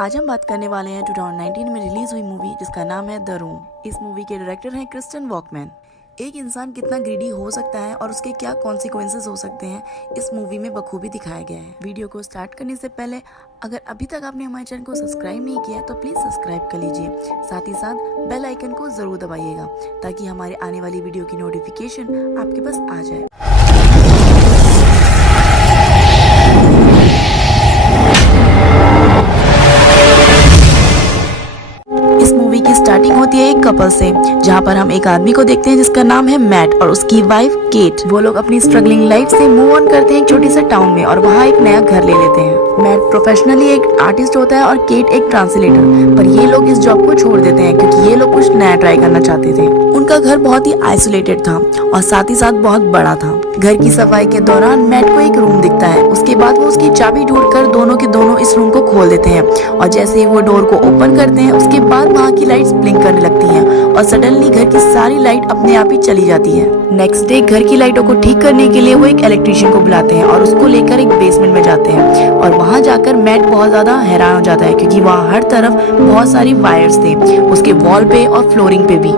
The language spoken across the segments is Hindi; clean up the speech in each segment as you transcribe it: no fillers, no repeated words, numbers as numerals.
आज हम बात करने वाले हैं 2019 में रिलीज हुई मूवी जिसका नाम है द रूम। इस मूवी के डायरेक्टर हैं क्रिस्टन वॉकमैन। एक इंसान कितना ग्रीडी हो सकता है और उसके क्या कॉन्सिक्वेंसेस हो सकते हैं इस मूवी में बखूबी दिखाया गया है। वीडियो को स्टार्ट करने से पहले अगर अभी तक आपने हमारे चैनल को सब्सक्राइब नहीं किया है तो प्लीज़ सब्सक्राइब कर लीजिए। साथ ही साथ बेल आइकन को ज़रूर दबाइएगा ताकि हमारे आने वाली वीडियो की नोटिफिकेशन आपके पास आ जाए। इस मूवी की स्टार्टिंग होती है एक कपल से, जहाँ पर हम एक आदमी को देखते हैं जिसका नाम है मैट और उसकी वाइफ केट। वो लोग अपनी स्ट्रगलिंग लाइफ से मूव ऑन करते हैं एक छोटी से टाउन में और वहाँ एक नया घर ले लेते हैं। मैट प्रोफेशनली एक आर्टिस्ट होता है और केट एक ट्रांसलेटर, पर ये लोग इस जॉब को छोड़ देते हैं क्योंकि ये लोग कुछ नया ट्राई करना चाहते थे। उनका घर बहुत ही आइसोलेटेड था और साथ ही साथ बहुत बड़ा था। घर की सफाई के दौरान मैट को एक रूम दिखता है। उसके बाद वो उसकी चाबी ढूंढकर दोनों के दोनों इस रूम को खोल देते हैं और जैसे ही वो डोर को ओपन करते हैं उसके बाद वहाँ की लाइट्स ब्लिंक करने लगती हैं और सडनली घर की सारी लाइट अपने आप ही चली जाती है। नेक्स्ट डे घर की लाइटों को ठीक करने के लिए वो एक इलेक्ट्रिशियन को बुलाते हैं और उसको लेकर एक बेसमेंट में जाते हैं और वहाँ जाकर मैट बहुत ज्यादा हैरान हो जाता है क्योंकि वहाँ हर तरफ बहुत सारी वायर्स थे, उसके वॉल पे और फ्लोरिंग पे भी।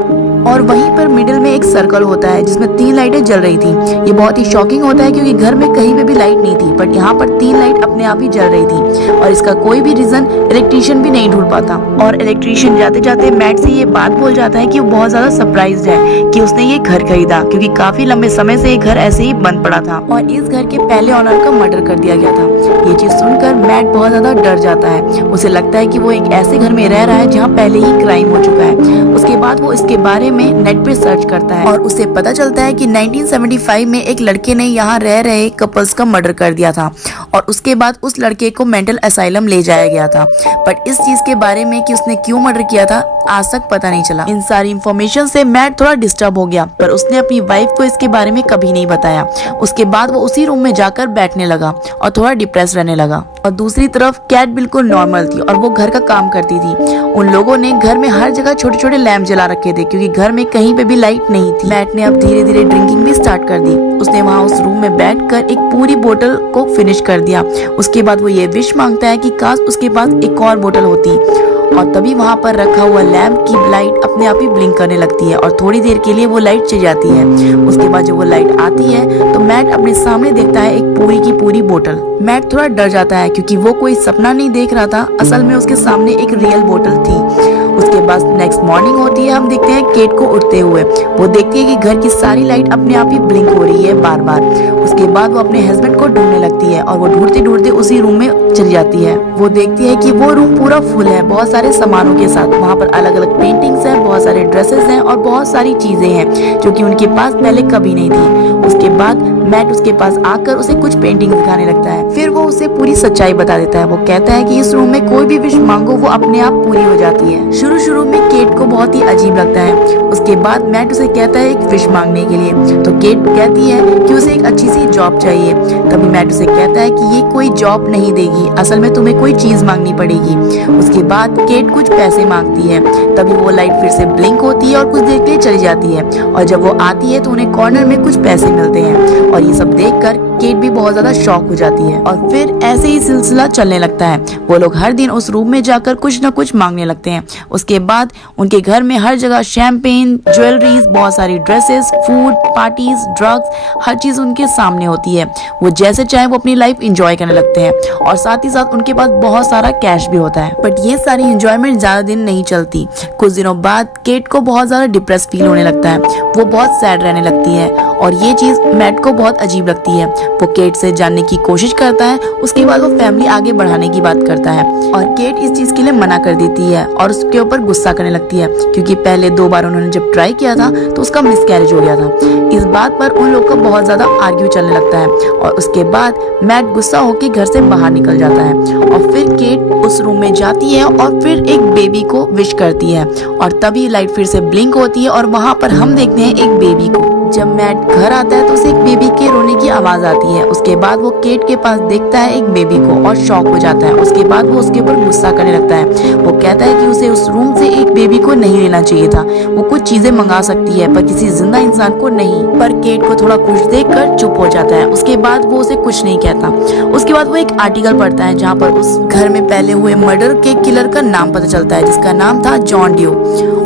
और वहीं पर मिडिल में एक सर्कल होता है जिसमें 3 लाइटें जल रही थी। ये बहुत ही शॉकिंग होता है क्योंकि घर में कहीं पे भी लाइट नहीं थी, बट यहाँ पर 3 लाइट अपने आप ही जल रही थी और इसका कोई भी रीजन इलेक्ट्रिशियन भी नहीं ढूंढ पाता। और इलेक्ट्रिशियन जाते जाते मैट से ये बात बोल जाता है कि वो बहुत ज्यादा सरप्राइज्ड है कि उसने ये घर खरीदा क्योंकि काफी लंबे समय से ये घर ऐसे ही बंद पड़ा था और इस घर के पहले ऑनर का मर्डर कर दिया गया था। ये चीज सुनकर मैट बहुत ज्यादा डर जाता है। उसे लगता है कि वो एक ऐसे घर में रह रहा है जहाँ पहले ही क्राइम हो चुका है। उसके बाद वो इसके बारे में नेट पे सर्च करता है और उसे पता चलता है कि 1975 में एक लड़के ने यहाँ रह रहे कपल्स का मर्डर कर दिया था और उसके बाद उस लड़के को मेंटल असाइलम ले जाया गया था। बट इस चीज के बारे में कि उसने क्यों मर्डर किया था आज तक पता नहीं चला। इन सारी इंफॉर्मेशन से मैट थोड़ा डिस्टर्ब हो गया, पर उसने अपनी वाइफ को इसके बारे में कभी नहीं बताया। उसके बाद वो उसी रूम में जाकर बैठने लगा और थोड़ा डिप्रेस रहने लगा। और दूसरी तरफ कैट बिल्कुल नॉर्मल थी और वो घर का काम करती थी। उन लोगों ने घर में हर जगह छोटे छोटे लैंप जला रखे थे क्योंकि घर में कहीं पे भी लाइट नहीं थी। मैट ने अब धीरे धीरे ड्रिंकिंग भी स्टार्ट कर दी। उसने वहाँ उस रूम में बैठकर एक पूरी बोतल को फिनिश कर दिया। उसके बाद वो ये विश मांगता है कि काश उसके पास एक और बोतल होती और तभी वहाँ पर रखा हुआ लैंप की लाइट अपने आप ही ब्लिंक करने लगती है और थोड़ी देर के लिए वो लाइट चली जाती है। उसके बाद जब वो लाइट आती है तो मैट अपने सामने देखता है एक पूरी की पूरी बोतल। मैट थोड़ा डर जाता है क्योंकि वो कोई सपना नहीं देख रहा था, असल में उसके सामने एक रियल बोतल थी। उसके बाद नेक्स्ट मॉर्निंग होती है, हम देखते हैं केट को उठते हुए। वो देखती है कि घर की सारी लाइट अपने आप ही ब्लिंक हो रही है बार बार। उसके बाद वो अपने हस्बैंड को ढूंढने लगती है और वो ढूंढते ढूंढते उसी रूम में चली जाती है। वो देखती है कि वो रूम पूरा फुल है बहुत सारे सामानों के साथ। वहाँ पर अलग अलग पेंटिंग्स हैं, बहुत सारे ड्रेसेस हैं और बहुत सारी चीजें हैं जो कि उनके पास पहले कभी नहीं थी। उसके बाद मैट उसके पास आकर उसे कुछ पेंटिंग दिखाने लगता है। फिर वो उसे पूरी सच्चाई बता देता है। वो कहता है कि इस रूम में कोई भी विश मांगो वो अपने आप पूरी हो जाती है। शुरू में केट को बहुत ही अजीब लगता है। उसके बाद मैट उसे कहता है एक विश मांगने के लिए, तो केट कहती है कि उसे एक अच्छी सी जॉब चाहिए। तभी मैट उसे कहता है कि ये कोई जॉब नहीं देगी, असल में तुम्हें कोई चीज मांगनी पड़ेगी। उसके बाद केट कुछ पैसे मांगती है। तभी वो लाइट फिर से ब्लिंक होती है और कुछ देर के लिए चली जाती है और जब वो आती है तो उन्हें कॉर्नर में कुछ पैसे मिलते हैं और ये सब देखकर केट भी बहुत ज्यादा शॉक हो जाती है। और फिर ऐसे ही सिलसिला चलने लगता है। वो लोग हर दिन उस रूम में जाकर कुछ न कुछ मांगने लगते हैं। उसके बाद उनके घर में हर जगह शैंपेन, ज्वेलरीज, बहुत सारी ड्रेसेस, फूड, पार्टीज, ड्रग्स, हर चीज उनके सामने होती है। वो जैसे चाहे वो अपनी लाइफ एंजॉय करने लगते हैं और साथ ही साथ उनके पास बहुत सारा कैश भी होता है। बट ये सारी एंजॉयमेंट ज्यादा दिन नहीं चलती। कुछ दिनों बाद केट को बहुत ज्यादा डिप्रेस फील होने लगता है। वो बहुत सैड रहने लगती है और ये चीज मैट को बहुत अजीब लगती है। वो केट से जानने की कोशिश करता है। उसके बाद वो फैमिली आगे बढ़ाने की बात करता है और केट इस चीज के लिए मना कर देती है और उसके ऊपर गुस्सा करने लगती है क्योंकि पहले 2 बार उन्होंने जब ट्राई किया था तो उसका मिसकैरेज हो गया था। इस बात पर उन लोग का बहुत ज्यादा आर्ग्यू चलने लगता है और उसके बाद मैट गुस्सा होकर घर से बाहर निकल जाता है और फिर केट उस रूम में जाती है और फिर एक बेबी को विश करती है और तभी लाइट फिर से ब्लिंक होती है और वहाँ पर हम देखते हैं एक बेबी को। जब मैट घर आता है तो उसे एक बेबी के रोने की आवाज आती है। उसके बाद वो केट के पास देखता है एक बेबी को और शॉक हो जाता है। उसके बाद वो उसके ऊपर गुस्सा करने लगता है। वो कहता है कि उसे उस रूम से एक बेबी को नहीं लेना चाहिए था। वो कुछ चीजें मंगा सकती है पर किसी जिंदा इंसान को नहीं। पर केट को थोड़ा खुश देखकर चुप हो जाता है। उसके बाद वो उसे कुछ नहीं कहता। उसके बाद वो एक आर्टिकल पढ़ता है जहाँ पर उस घर में पहले हुए मर्डर के किलर का नाम पता चलता है, जिसका नाम था जॉन ड्यू,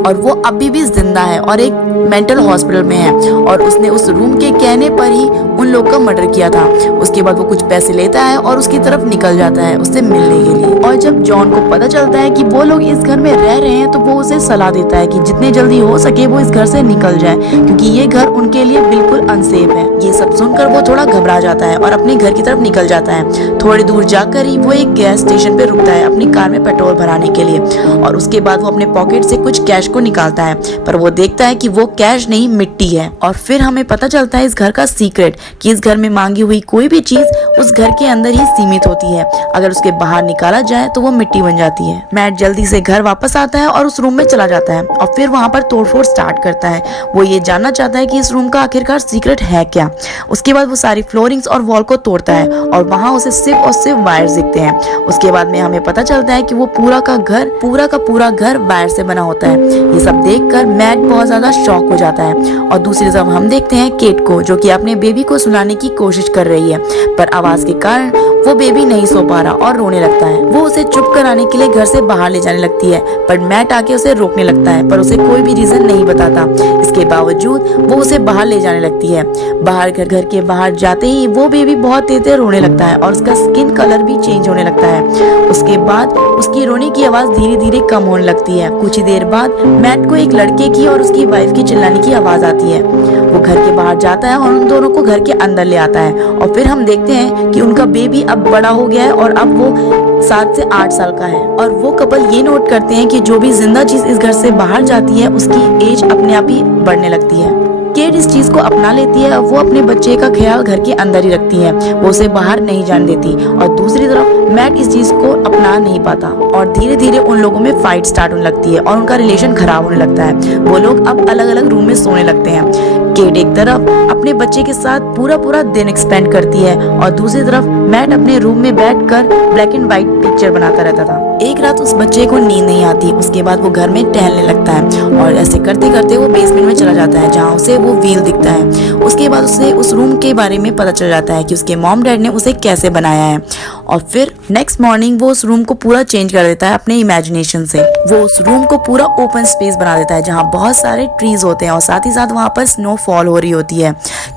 और वो अभी भी जिंदा है और एक मेंटल हॉस्पिटल में है। और उसने उस रूम के कहने पर ही उन लोग का मर्डर किया था। उसके बाद वो कुछ पैसे लेता है और उसकी तरफ निकल जाता है उससे मिलने के लिए। और जब जॉन को पता चलता है कि वो लोग इस घर में रह रहे हैं तो वो उसे सलाह देता है कि जितने जल्दी हो सके वो इस घर से निकल जाए, क्योंकि ये घर उनके लिए बिल्कुल अनसेफ है। ये सब सुनकर वो थोड़ा घबरा जाता है और अपने घर की तरफ निकल जाता है। थोड़ी दूर जाकर ही वो एक गैस स्टेशन पे रुकता है अपनी कार में पेट्रोल भराने के लिए। और उसके बाद वो अपने पॉकेट से कुछ कैश को निकालता है, पर वो देखता है कि वो कैश नहीं मिट्टी है। और फिर हमें पता चलता है इस घर का सीक्रेट, कि इस घर में मांगी हुई कोई भी चीज उस घर के अंदर ही सीमित होती है। अगर उसके बाहर निकाला जाए तो वो मिट्टी बन जाती है। मैट जल्दी से घर वापस आता है और उस रूम में चला जाता है और फिर वहाँ पर तोड़फोड़ स्टार्ट करता है। वो ये जानना चाहता है कि इस रूम का आखिरकार सीक्रेट है क्या। उसके बाद वो सारी फ्लोरिंग्स और वॉल को तोड़ता है और वहाँ उसे सिर्फ और सिर्फ वायर्स दिखते हैं। उसके बाद में हमें पता चलता है कि वो पूरा का पूरा घर वायर से बना होता है। ये सब देखकर मैट बहुत ज्यादा शॉक हो जाता है। और दूसरी तरफ हम देखते हैं केट को, जो कि अपने बेबी को सुलाने की कोशिश कर रही है, पर आवाज के कारण वो बेबी नहीं सो पा रहा और रोने लगता है। वो उसे चुप कराने के लिए घर से बाहर ले जाने लगती है, पर मैट आके उसे रोकने लगता है, पर उसे कोई भी रीजन नहीं बताता। इसके बावजूद वो उसे बाहर ले जाने लगती है। बाहर घर के बाहर जाते ही वो बेबी बहुत तेज रोने लगता है और उसका स्किन कलर भी चेंज होने लगता है। उसके बाद उसकी रोने की आवाज धीरे धीरे कम होने लगती है। कुछ ही देर बाद मैट को एक लड़के की और उसकी वाइफ की चिल्लाने की आवाज आती है। वो घर के बाहर जाता है और उन दोनों को घर के अंदर ले आता है। और फिर हम देखते हैं कि उनका बेबी अब बड़ा हो गया है और अब वो 7 से 8 साल का है। और वो कपल ये नोट करते हैं कि जो भी जिंदा चीज इस घर से बाहर जाती है उसकी एज अपने आप ही बढ़ने लगती है। केट इस चीज को अपना लेती है और वो अपने बच्चे का ख्याल घर के अंदर ही रखती है। वो उसे बाहर नहीं जाने देती। और दूसरी तरफ मैट इस चीज को अपना नहीं पाता और धीरे धीरे उन लोगों में फाइट स्टार्ट होने लगती है और उनका रिलेशन खराब होने लगता है। वो लोग अब अलग अलग रूम में सोने लगते हैं। केट एक तरफ अपने बच्चे के साथ पूरा दिन एक्सपेंड करती है और दूसरी तरफ मैट अपने रूम में बैठकर ब्लैक एंड व्हाइट पिक्चर बनाता रहता था। एक रात उस बच्चे को नींद नहीं आती। उसके बाद वो घर में टहलने लगता है और ऐसे करते करते वो बेसमेंट में चला जाता है जहाँ उसे वो व्हील दिखता है। उसके बाद उसे उस रूम के बारे में पता चल जाता है कि उसके मॉम डैड ने उसे कैसे बनाया है। और फिर नेक्स्ट मॉर्निंग वो उस रूम को पूरा चेंज कर देता है अपने इमेजिनेशन से। वो उस रूम को पूरा ओपन स्पेस बना देता है जहाँ बहुत सारे ट्रीज होते हैं और साथ ही साथ वहाँ पर स्नो फॉल हो रही होती है।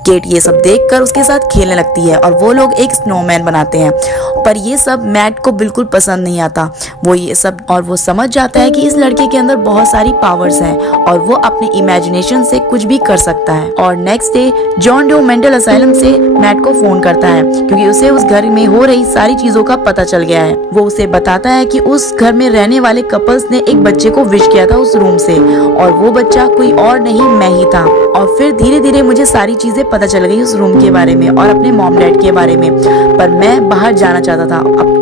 केट ये सब देखकर उसके साथ खेलने लगती है और वो लोग एक स्नोमैन बनाते हैं, पर ये सब मैट को बिल्कुल पसंद नहीं आता। वो ये सब और वो समझ जाता है कि इस लड़के के अंदर बहुत सारी पावर्स हैं और वो अपने इमेजिनेशन से कुछ भी कर सकता है। और next day John Doe mental asylum से मैट को फोन करता है क्योंकि उसे उस घर में हो रही सारी चीजों का पता चल गया है। वो उसे बताता है कि उस घर में रहने वाले कपल्स ने एक बच्चे को विश किया था उस रूम से और वो बच्चा कोई और नहीं मैं ही था। और फिर धीरे धीरे मुझे सारी चीजें पता चल गई उस रूम के बारे में और अपने मॉम डैड के बारे में, पर मैं बाहर जाना चाहता था,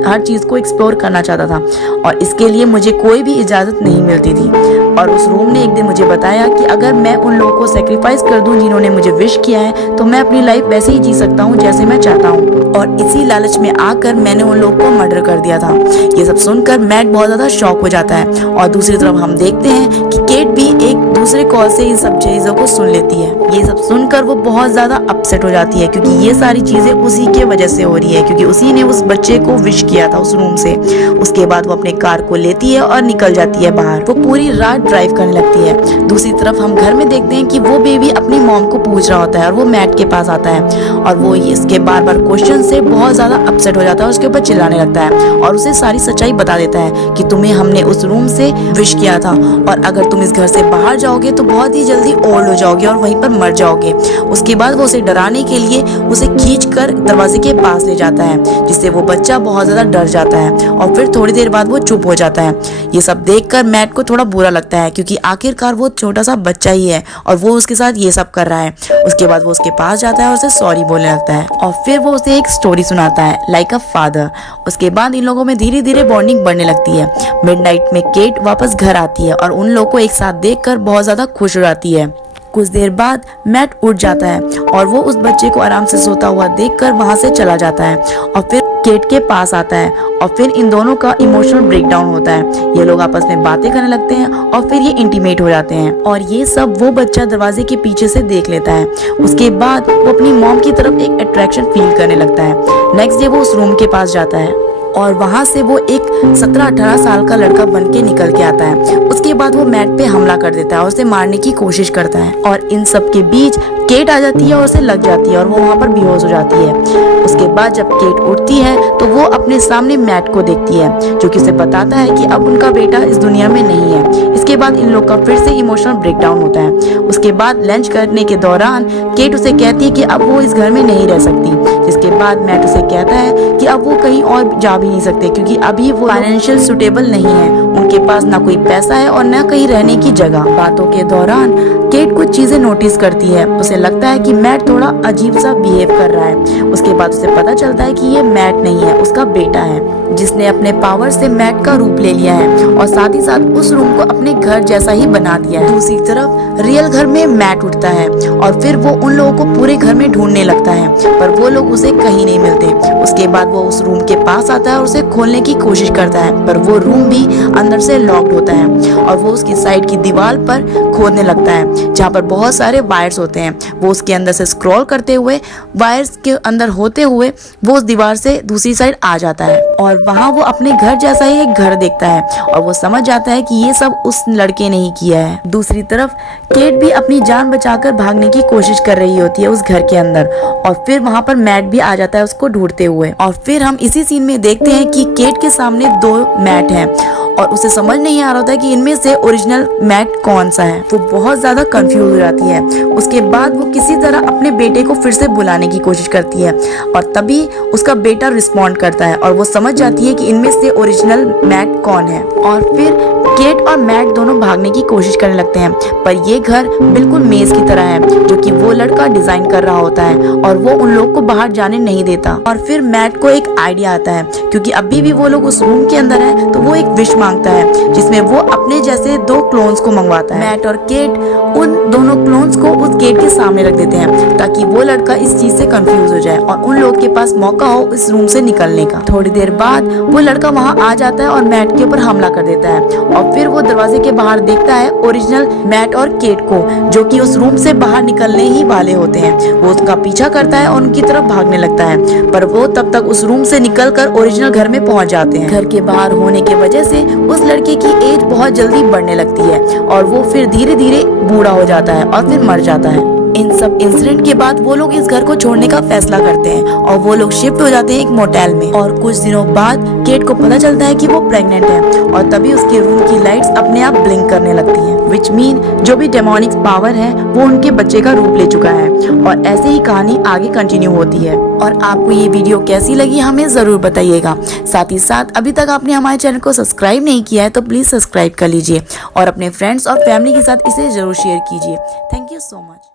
हर चीज को एक्सप्लोर करना चाहता था और इसके लिए मुझे कोई भी इजाजत नहीं मिलती थी। और उस रूम ने एक दिन मुझे बताया कि अगर मैं उन लोगों को सेक्रीफाइस कर दूं जिन्होंने मुझे विश किया है तो मैं अपनी लाइफ वैसे ही जी सकता हूँ जैसे मैं चाहता हूँ। और इसी लालच में आकर मैंने उन लोगों को मर्डर कर दिया था। ये सब सुनकर मैट बहुत ज्यादा शॉक हो जाता है। और दूसरी तरफ हम देखते हैं कि केट भी एक दूसरे कॉल से इन सब चीजों को सुन लेती है। ये सब सुनकर वो बहुत ज्यादा अपसेट हो जाती है क्योंकि ये सारी चीजें उसी के वजह से हो रही है, क्योंकि उसी ने उस बच्चे को विश किया था उस रूम से। उसके बाद वो अपने कार को लेती है और निकल जाती है बाहर। वो पूरी रात ड्राइव करने लगती है। दूसरी तरफ हम घर में देखते हैं कि वो बेबी अपनी मॉम को पूछ रहा होता है और वो मैट के पास आता है और वो इसके बार बार क्वेश्चन से बहुत ज्यादा अपसेट हो जाता है और उसके ऊपर चिल्लाने लगता है और उसे सारी सच्चाई बता देता है कि तुम्हें हमने उस रूम से विश किया था और अगर तुम इस घर से बाहर जाओगे तो बहुत ही जल्दी ओल्ड हो जाओगे और वहीं पर मर जाओगे। उसके बाद वो उसे डराने के लिए उसे खींचकर दरवाजे के पास ले जाता है, जिससे वो बच्चा बहुत ज्यादा डर जाता है और फिर थोड़ी देर बाद वो चुप हो जाता है। ये सब देखकर मैट को थोड़ा बुरा लगता है क्योंकि आखिरकार वो छोटा सा बच्चा ही है और वो उसके साथ ये सब कर रहा है। उसके बाद वो उसके पास जाता है और उसे सॉरी बोलने लगता है और फिर वो उसे एक स्टोरी सुनाता है लाइक अ फादर। उसके बाद इन लोगों में धीरे धीरे बॉन्डिंग बढ़ने लगती है। मिडनाइट में केट वापस घर आती है और उन लोगों को एक साथ देखकर बहुत ज्यादा खुश हो जाती है। कुछ देर बाद मैट उठ जाता है और वो उस बच्चे को आराम से सोता हुआ देखकर वहां से चला जाता है और फिर केट के पास आता है और फिर इन दोनों का इमोशनल ब्रेकडाउन होता है। ये लोग आपस में बातें करने लगते हैं और फिर ये इंटीमेट हो जाते हैं और ये सब वो बच्चा दरवाजे के पीछे से देख लेता है। उसके बाद वो अपनी मॉम की तरफ एक अट्रैक्शन फील करने लगता है। नेक्स्ट डे वो उस रूम के पास जाता है और वहां से वो एक 17-18 साल का लड़का बन के निकल के आता है। उसके बाद वो मैट पे हमला कर देता है और उसे मारने की कोशिश करता है और इन सब के बीच केट आ जाती है और उसे लग जाती है और वो वहां पर बेहोश हो जाती है। उसके बाद जब केट उठती है तो वो अपने सामने मैट को देखती है जो कि उसे बताता है कि अब उनका बेटा इस दुनिया में नहीं है। इसके बाद इन लोग का फिर से इमोशनल ब्रेकडाउन होता है। उसके बाद लंच करने के दौरान केट उसे कहती है कि अब वो इस घर में नहीं रह सकती, जिसके बाद मैट उसे कहता है कि अब वो कहीं और जा भी नहीं सकते क्योंकि अभी वो फाइनेंशियल सुटेबल नहीं है। उनके पास ना कोई पैसा है और ना कहीं रहने की जगह। बातों के दौरान केट कुछ चीजें नोटिस करती है। उसे लगता है कि मैट थोड़ा अजीब सा बिहेव कर रहा है। उसके बाद उसे पता चलता है कि ये मैट नहीं है, उसका बेटा है जिसने अपने पावर से मैट का रूप ले लिया है और साथ ही साथ उस रूम को अपने घर जैसा ही बना दिया है। दूसरी तरफ रियल घर में मैट उठता है और फिर वो उन लोगों को पूरे घर में ढूंढने लगता है पर वो लोग उसे कहीं नहीं मिलते। उसके बाद वो उस रूम के पास आता है और उसे खोलने की कोशिश करता है पर वो रूम भी अंदर से लॉक्ड होता है और वो उसकी साइड की दीवार पर खोदने लगता है जहाँ पर बहुत सारे वायर्स होते हैं। वो उसके अंदर से स्क्रॉल करते हुए वायर्स के अंदर होते हुए वो उस दीवार से दूसरी साइड आ जाता है और वहाँ वो अपने घर जैसा ही एक घर देखता है और वो समझ जाता है कि ये सब उस लड़के ने ही किया है। दूसरी तरफ केट भी अपनी जान बचाकर भागने की कोशिश कर रही होती है उस घर के अंदर और फिर वहाँ पर मैट भी आ जाता है उसको ढूंढते हुए और फिर हम इसी सीन में देखते हैं कि केट के सामने 2 मैट हैं और उसे समझ नहीं आ रहा होता है कि इनमें से ओरिजिनल मैट कौन सा है। वो बहुत ज्यादा कंफ्यूज हो जाती है। उसके बाद वो किसी तरह अपने बेटे को फिर से बुलाने की कोशिश करती है और तभी उसका बेटा रिस्पॉन्ड करता है और वो समझ जाती है कि इनमें से ओरिजिनल मैट कौन है और फिर केट और मैट दोनों भागने की कोशिश करने लगते हैं पर ये घर बिल्कुल मेज की तरह है जो कि वो लड़का डिजाइन कर रहा होता है और वो उन लोग को बाहर जाने नहीं देता। और फिर मैट को एक आइडिया आता है क्योंकि अभी भी वो लोग उस रूम के अंदर है तो वो एक विश मांगता है जिसमें वो अपने जैसे 2 क्लोन्स को मंगवाता है। मैट और केट उन दोनों क्लोन्स को उस गेट के सामने रख देते हैं ताकि वो लड़का इस चीज से कंफ्यूज हो जाए और उन लोग के पास मौका हो इस रूम से निकलने का। थोड़ी देर बाद वो लड़का वहाँ आ जाता है और मैट के ऊपर हमला कर देता है और फिर वो दरवाजे के बाहर देखता है ओरिजिनल मैट और केट को जो कि उस रूम से बाहर निकलने ही वाले होते हैं। वो उसका पीछा करता है और उनकी तरफ भागने लगता है पर वो तब तक उस रूम से निकलकर ओरिजिनल घर में पहुंच जाते हैं। घर के बाहर होने की वजह से उस लड़के की एज बहुत जल्दी बढ़ने लगती है और वो फिर धीरे धीरे बूढ़ा हो जाता है और फिर मर जाता है। इन सब इंसिडेंट के बाद वो लोग इस घर को छोड़ने का फैसला करते हैं और वो लोग शिफ्ट हो जाते हैं एक मोटेल में। और कुछ दिनों बाद केट को पता चलता है कि वो प्रेग्नेंट है और तभी उसके रूम की लाइट्स अपने आप ब्लिंक करने लगती हैं विच मीन जो भी डेमोनिक पावर है वो उनके बच्चे का रूप ले चुका है। और ऐसे ही कहानी आगे कंटिन्यू होती है। और आपको ये वीडियो कैसी लगी हमें जरूर बताइएगा। साथ ही साथ अभी तक आपने हमारे चैनल को सब्सक्राइब नहीं किया है तो प्लीज सब्सक्राइब कर लीजिए और अपने फ्रेंड्स और फैमिली के साथ इसे जरूर शेयर कीजिए। Thank you so much.